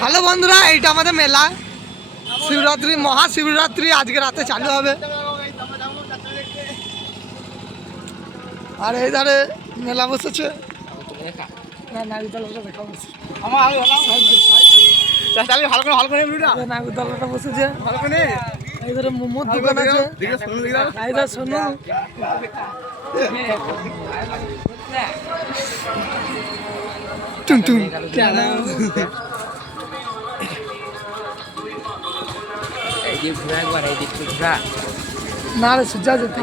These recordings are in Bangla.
হ্যালো বন্ধুরা, এইটা আমাদের মেলা শিবরাত্রি, মহাশিবরাত্রি আজকে রাতে চালু হবে। আর এই ধারে মেলা বসেছে। নাগরদোলাটা বসেছে, এই ধরে মোমোর দোকান আছে। এই ধর শোনো, টুনটুন না রে, সুজা যেতে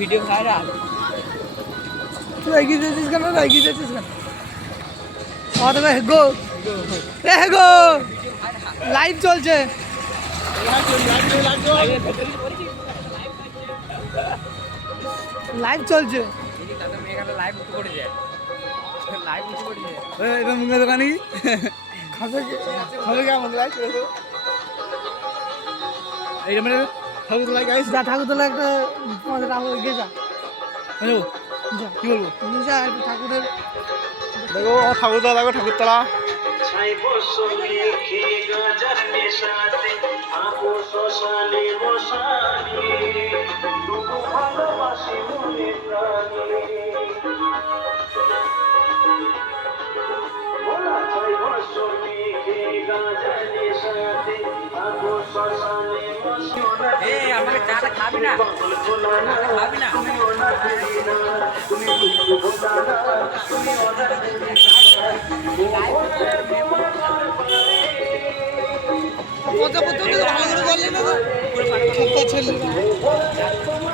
ভিডিও ভাইরাল। তুই এগিয়ে যেছিস কেন? এগিয়ে যেছিস কেন? হেগো হেগো লাইভ চলছে। লাইভ চলছে। দোকানে ঠাকুরতলা একটা কি বলবো, ঠাকুরের দেখো ঠাকুরতলা, দেখো ঠাকুরতলা। আমাকে চাটা খাবি না, খাবি না। ভালো করে